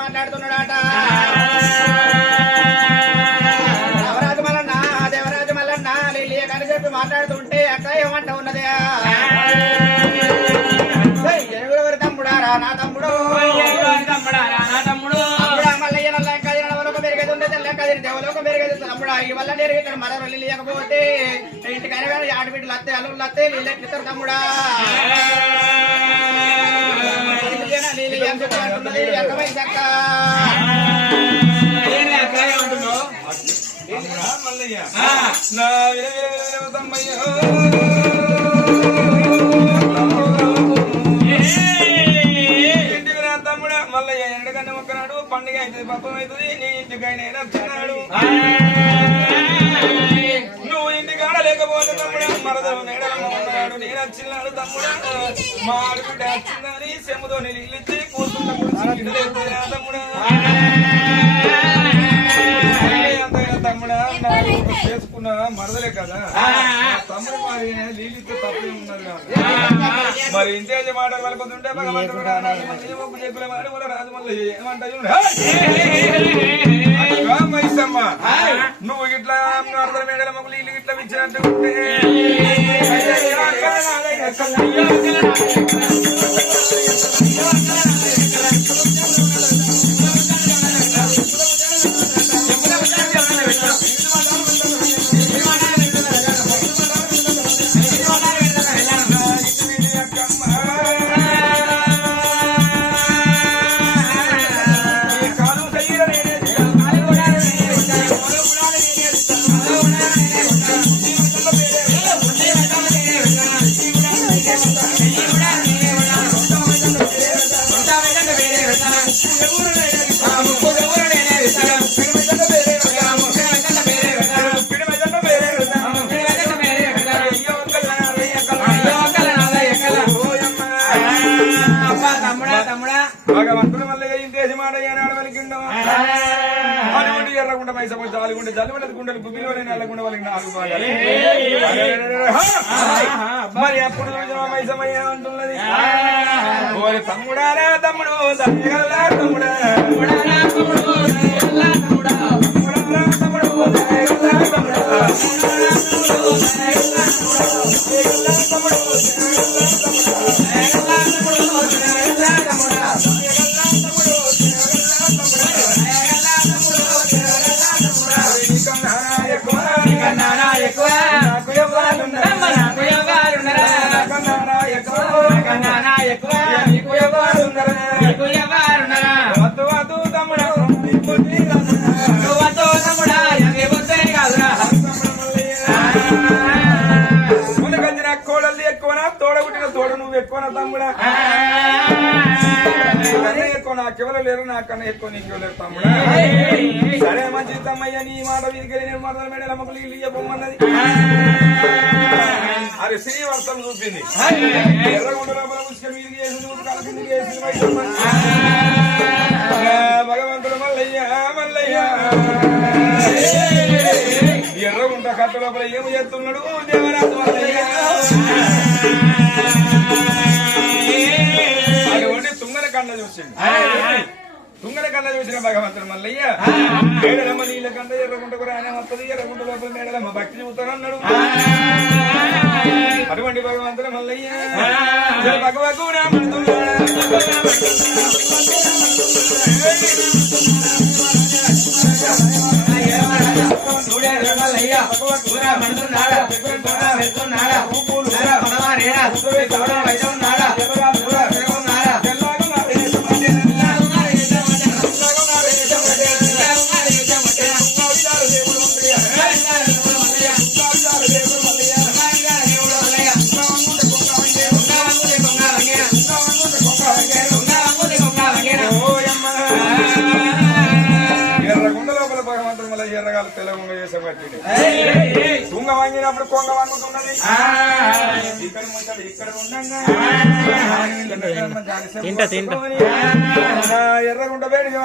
మాట్లాడుతున్నాడట. దేవరాజు మల్లన్న దేవరాజు మల్లన్న లీలియ కని చెప్పి మాట్లాడుతుంటే అక్క ఏమంట ఉన్నది. ఎవరు తమ్ముడా రా నా తమ్ముడు మల్లయ్య లెక్క పెరిగేది ఉండేది లెక్క దేవలోకం పెరిగేది తమ్ముడా ఈ వల్ల నేను ఇక్కడ మరో లేకపోతే ఇంటికైనా కానీ ఆడబిడ్డలు అత్తే అల్లుళ్ళు అత్తే లీలెక్కిస్తారు తమ్ముడా. తమ్ముడా మల్లయ్య ఎండకన్నా ఒక్కనాడు పండుగ అవుతుంది పప్పం అవుతుంది నీ ఇంటికైనా నచ్చినాడు నువ్వు ఇంటికాడ లేకపోతే తమ్ముడా మరదలు నేడలమ్మ ఉన్నాడు నేను వచ్చినాడు తమ్ముడా మా ఆడబిడ్డ వచ్చిందని సెమ్ముతో నీళ్ళు ఇచ్చి కూర్చుంటా తమ్ముడా తమ్ముడా చేసుకున్న మరదలే కదా తమ్ముడు మరి నీళ్ళిస్తే తప్పే ఉన్నది మరి ఇంతే మాటలు వెళ్ళకుంటుంటే చెప్పులే మాట రాజు మళ్ళీ ఏమంటారు నువ్వు ఇట్లా మరదల మేడల మొక్కలు ఇల్లు ఇట్లా ఇచ్చినట్టు భగవంతుడు మళ్ళీ ఇంతేసి మాట ఏనాడు వలికిండో అటువంటి ఎర్రగుండ మైస జాలుగుండ జల్లుకుంటే గుండెలు గుబ్బిలోనే నల్లగుండ వాళ్ళకి 4 భాగాలు మరి అప్పుడు మైసమయ్య అంటున్నది ఓరి తమ్ముడారా తమ్ముడు దయగల్లా తమ్ముడా కోడలు ఎక్కువనా తోడబుట్టిన తోడ నువ్వు ఎక్కువనా తమ్ముడా ఎక్కువ నాకెవరు లేరు నాకన్నా ఎక్కువ నీకెవరు లేరు తమ్ముడా సరే మంచిది తమ్మయ్య నీ మాట వీరికి నేను మరదల మేడల మొక్కలు ఇల్లు ఇవ్వమన్నది అది శ్రీవర్షం చూపింది ఎర్రగుండ లోపల ముసుక మీదికి వేసింది కలిసింది వేసింది భగవంతుడు మల్లయ్య మల్లయ్య ఎర్రగుంట కట్ట లోపల ఏమి చేస్తున్నాడు దేవరాజు మల్లయ్య అటువంటి తుంగన కళ్ళ చూసిండు తుంగన కళ్ళ చూసిన భగవంతుడు మల్లయ్య మేడలమ్మ నీళ్ళ కంట ఎర్రగుంటకు రానే వస్తుంది ఎర్రగుంట లోపల మేడలమ్మ భక్తి చూస్తానన్నాడు అటువంటి భగవంతుడు మల్లయ్య భగవకు ఎర్రగాలు తెలంగాణ చేసాం కట్టింది తుంగ వాంగినప్పుడు కొంగ వాంగుతున్నది ఇక్కడ ఉండంగా ఎర్రగుంట వేడిగా